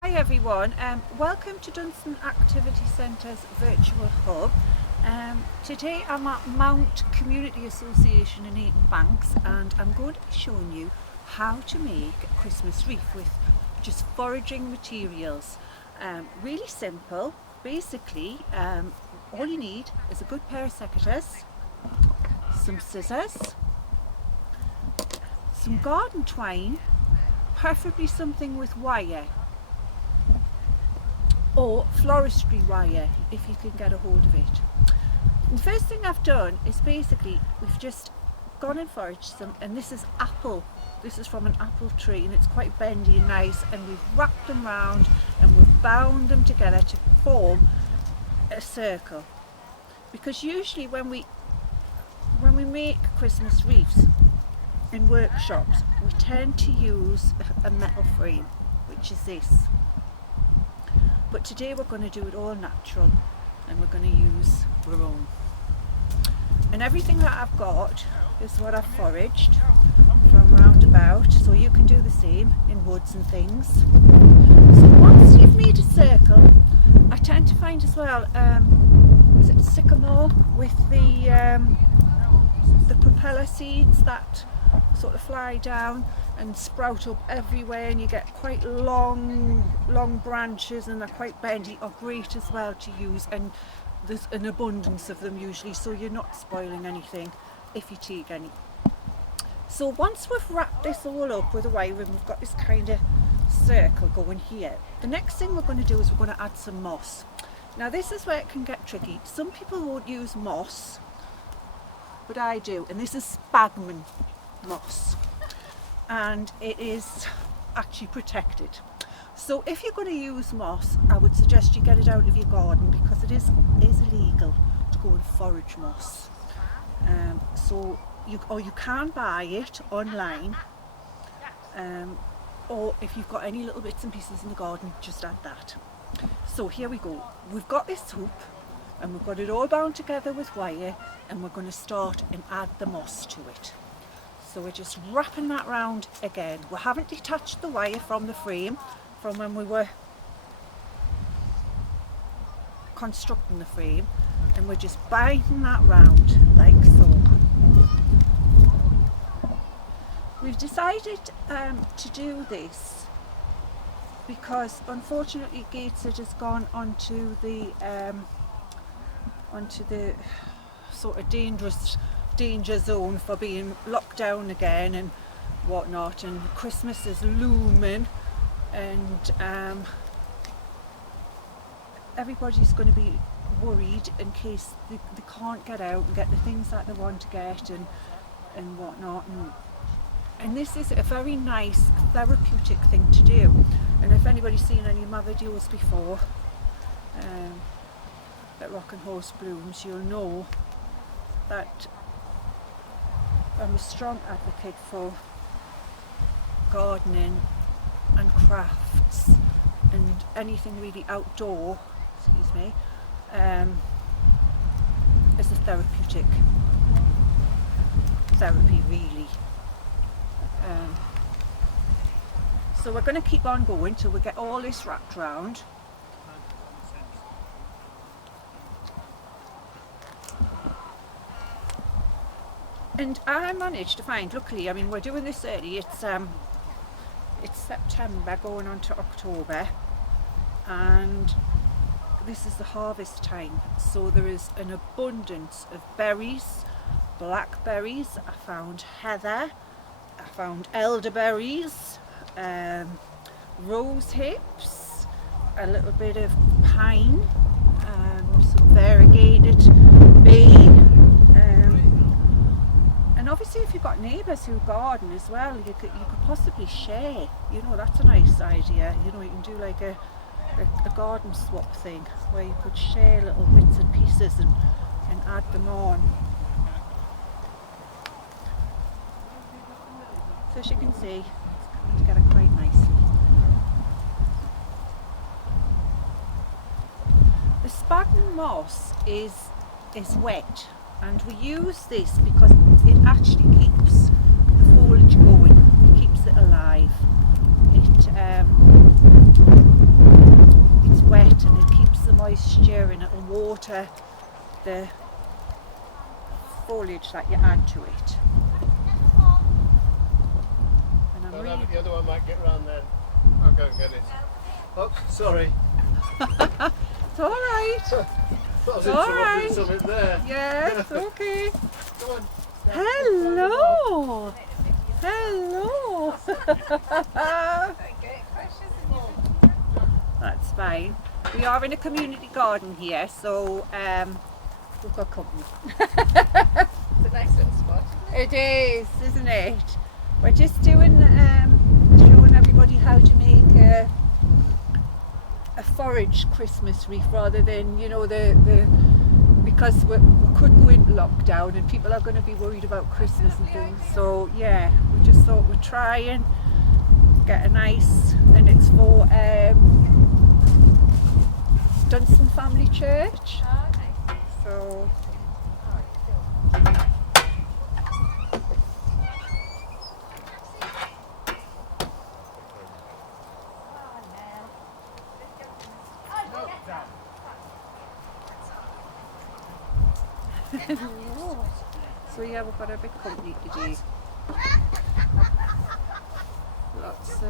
Hi everyone, welcome to Dunstan Activity Centre's virtual hub. Today I'm at Mount Community Association in Ayton Banks and I'm going to be showing you how to make a Christmas wreath with just foraging materials. Really simple. Basically, all you need is a good pair of secateurs, some scissors, some garden twine, preferably something with wire, or floristry wire if you can get a hold of it. And the first thing I've done is basically we've just gone and foraged some, and this is apple. This is from an apple tree and it's quite bendy and nice, and we've wrapped them round and we've bound them together to form a circle. Because usually when we make Christmas wreaths in workshops, we tend to use a metal frame, which is this. But today we're going to do it all natural and we're going to use our own. And everything that I've got is what I've foraged from round about, so you can do the same in woods and things. So once you've made a circle, I tend to find as well, is it sycamore with the propeller seeds that sort of fly down and sprout up everywhere, and you get quite long branches and they're quite bendy, are great as well to use, and there's an abundance of them usually, so you're not spoiling anything if you take any. So once we've wrapped this all up with a wire and we've got this kind of circle going here, the next thing we're going to do is we're going to add some moss. Now this is where it can get tricky. Some people won't use moss, but I do, and this is sphagnum moss, and it is actually protected. So if you're going to use moss, I would suggest you get it out of your garden, because it is illegal to go and forage moss. So you can buy it online, or if you've got any little bits and pieces in the garden, just add that. So here we go. We've got this hoop and we've got it all bound together with wire, and we're going to start and add the moss to it. So we're just wrapping that round again. We haven't detached the wire from the frame from when we were constructing the frame, and we're just binding that round like so. We've decided to do this because unfortunately Gateshead has gone onto the sort of danger zone for being locked down again and whatnot, and Christmas is looming, and everybody's going to be worried in case they can't get out and get the things that they want to get and whatnot, and this is a very nice therapeutic thing to do. And if anybody's seen any of my videos before at Rock and Horse Blooms, you'll know that I'm a strong advocate for gardening and crafts and anything really outdoor, excuse me, as a therapeutic therapy really. So we're going to keep on going till we get all this wrapped round. And I managed to find, luckily, I mean we're doing this early, it's September going on to October, and this is the harvest time, so there is an abundance of berries, blackberries, I found heather, I found elderberries, rose hips, a little bit of pine, some variegated bay. And obviously if you've got neighbours who garden as well, you could possibly share, you know, that's a nice idea, you know, you can do like a garden swap thing where you could share little bits and pieces and add them on. So as you can see, it's coming together quite nicely. The sphagnum moss is wet, and we use this because it actually keeps the foliage going, it keeps it alive. It moisture and it'll water the foliage that you add to it. And I'm really... the other one might get round then. I'll go and get it. Oh, sorry. It's alright. It's alright. Something there. Yeah, it's okay. Come on. Hello. Hello. That's fine. We are in a community garden here, so we've got company. It's a nice little spot, isn't it? It is, isn't it? We're just doing, showing everybody how to make a foraged Christmas wreath rather than, you know, because we could go into lockdown and people are going to be worried about Christmas and things. So yeah, we just thought we'd try and get a nice, and it's for Dunstan Family Church. Oh, nice. So so yeah, we've got a big company today. Lots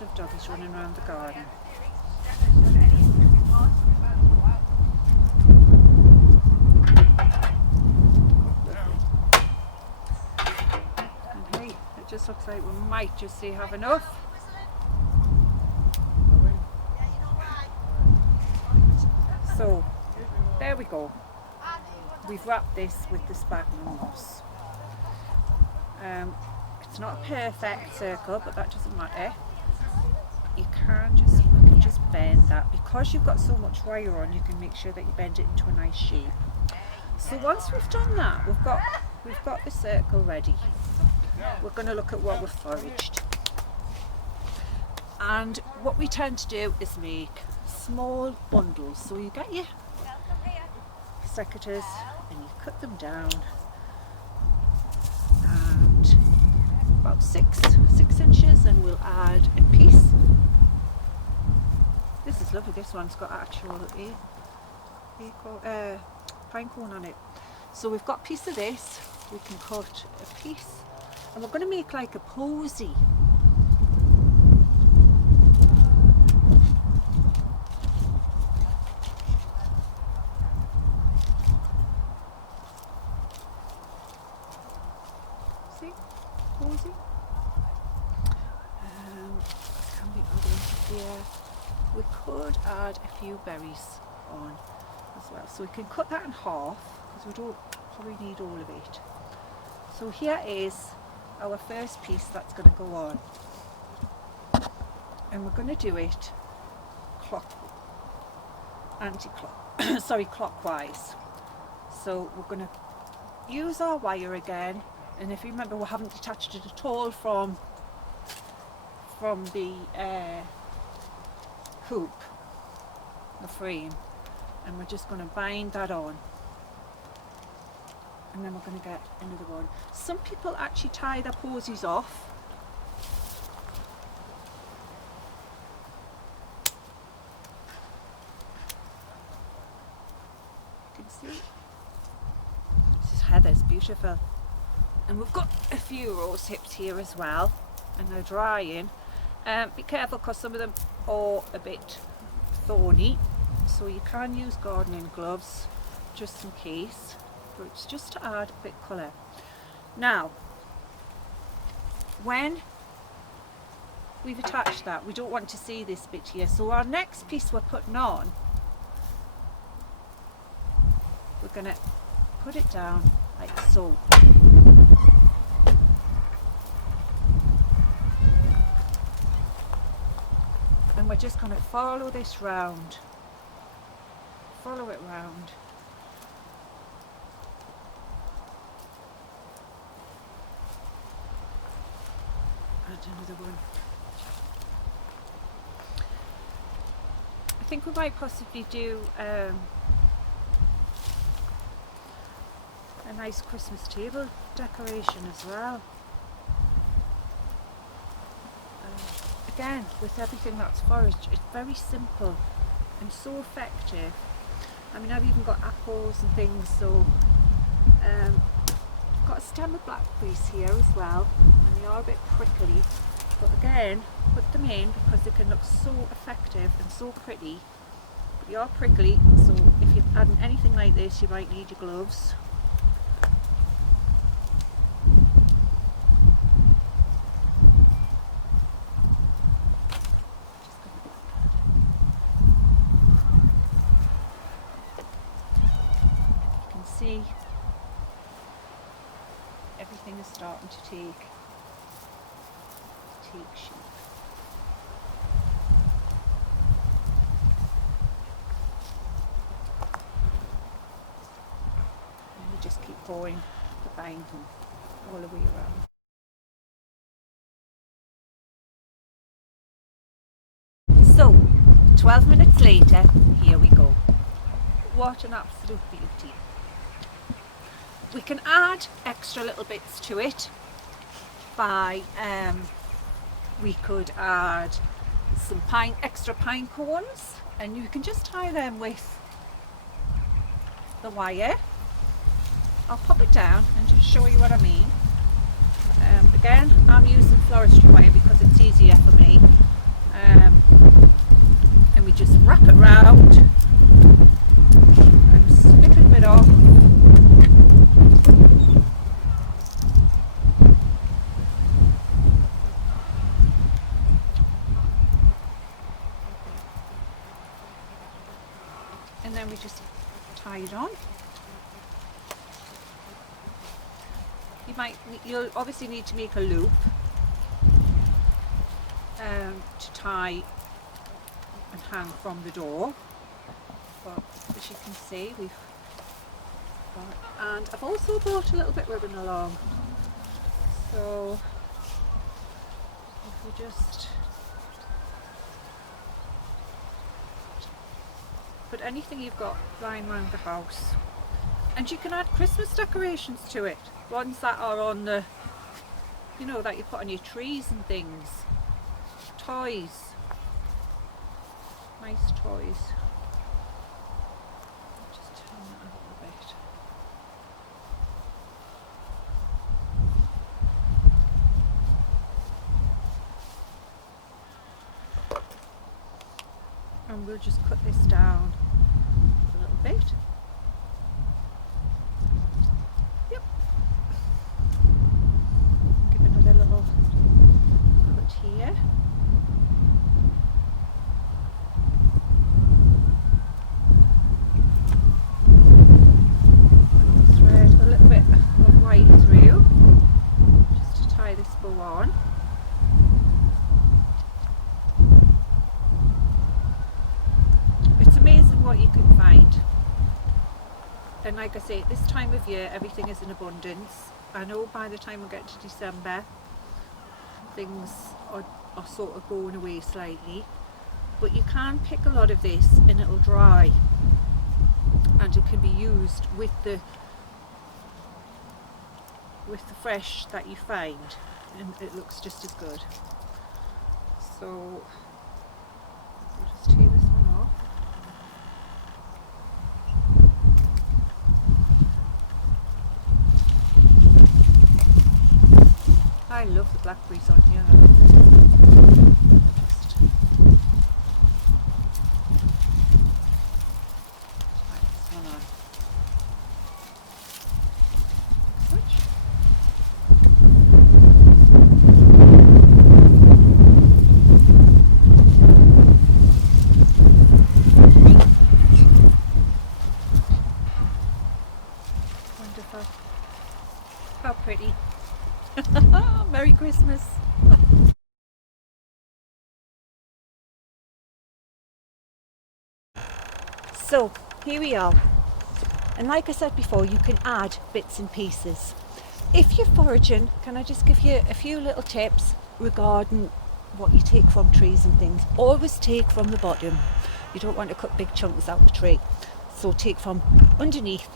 of doggies running around the garden. And hey, it just looks like we might just have enough. So there we go. We've wrapped this with the sphagnum moss. It's not a perfect circle, but that doesn't matter. We can just bend that. Because you've got so much wire on, you can make sure that you bend it into a nice shape. So once we've done that, we've got the circle ready. We're going to look at what we've foraged. And what we tend to do is make small bundles. So you get your secateurs and you cut them down, and about 6 inches, and we'll add a piece. This is lovely. This one's got actual pine cone on it. So we've got a piece of this. We can cut a piece, and we're going to make like a posy. Posy. Can we add into here? We could add a few berries on as well. So we can cut that in half because we don't probably need all of it. So here is our first piece that's going to go on. And we're going to do it clockwise. So we're going to use our wire again. And if you remember, we haven't detached it at all from the hoop, the frame, and we're just going to bind that on, and then we're going to get another one. Some people actually tie their posies off. You can see this is Heather's, beautiful. And we've got a few rose hips here as well, and they're drying. Be careful because some of them are a bit thorny, so you can use gardening gloves just in case, but it's just to add a bit colour. Now, when we've attached that, we don't want to see this bit here, so our next piece we're putting on, we're going to put it down like so. And we're just going to follow this round, follow it round. Add another one. I think we might possibly do a nice Christmas table decoration as well. Again, with everything that's foraged, it's very simple and so effective. I mean, I've even got apples and things, so got a stem of blackberries here as well, and they are a bit prickly, but again, put them in because they can look so effective and so pretty. But they are prickly, so if you're adding anything like this, you might need your gloves. You can see everything is starting to take shape. And you just keep going the binding all the way around. So 12 minutes later, here we go. What an absolute beauty. We can add extra little bits to it by we could add some extra pine cones, and you can just tie them with the wire. I'll pop it down and just show you what I mean. Again, I'm using floristry wire because it's easier for me, and we just wrap it round and snip a bit off. And then we just tie it on. You'll obviously need to make a loop to tie and hang from the door. But as you can see, we've got, and I've also brought a little bit of ribbon along. So if we just put anything you've got lying around the house, and you can add Christmas decorations to it, ones that are on the, you know, that you put on your trees and things, toys, nice toys. Just turn that a little bit. And we'll just cut this down a little bit. Yep. And give another little cut here. And thread a little bit of white through, just to tie this bow on. What you can find, and like I say, at this time of year everything is in abundance. I know by the time we get to December things are sort of going away slightly, but you can pick a lot of this and it'll dry and it can be used with the fresh that you find, and it looks just as good. So I'll just take this one off. I love the blackberries on here. Just try this one on. Switch. Wonderful. How pretty. Merry Christmas. So here we are, and like I said before, you can add bits and pieces. If you're foraging, can I just give you a few little tips regarding what you take from trees and things? Always take from the bottom. You don't want to cut big chunks out the tree, so take from underneath,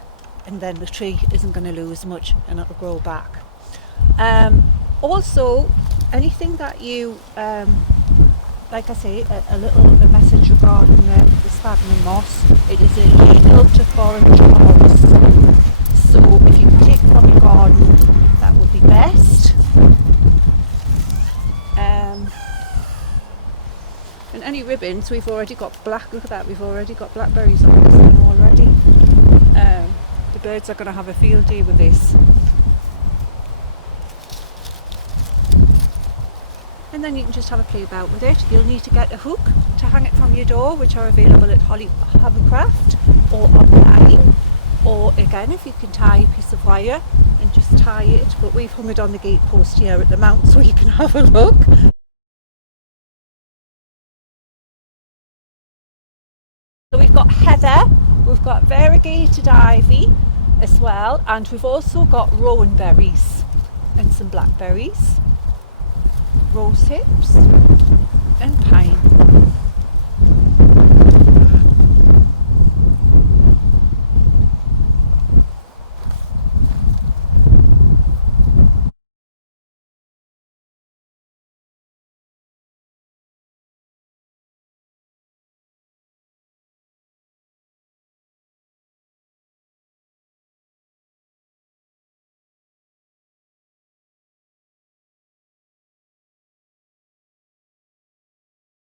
and then the tree isn't going to lose much and it'll grow back. Also, anything that you like I say, a message regarding the sphagnum moss. It is illegal to forage moss, so if you can take it from your garden, that would be best. And any ribbons, we've already got black. Look at that, we've already got blackberries on this one already. The birds are going to have a field day with this. And then you can just have a play about with it. You'll need to get a hook to hang it from your door, which are available at Hovercraft or online. Or again, if you can tie a piece of wire and just tie it, but we've hung it on the gate post here at the mount so you can have a look. So we've got heather, we've got variegated ivy as well, and we've also got rowan berries and some blackberries, rose hips and pine.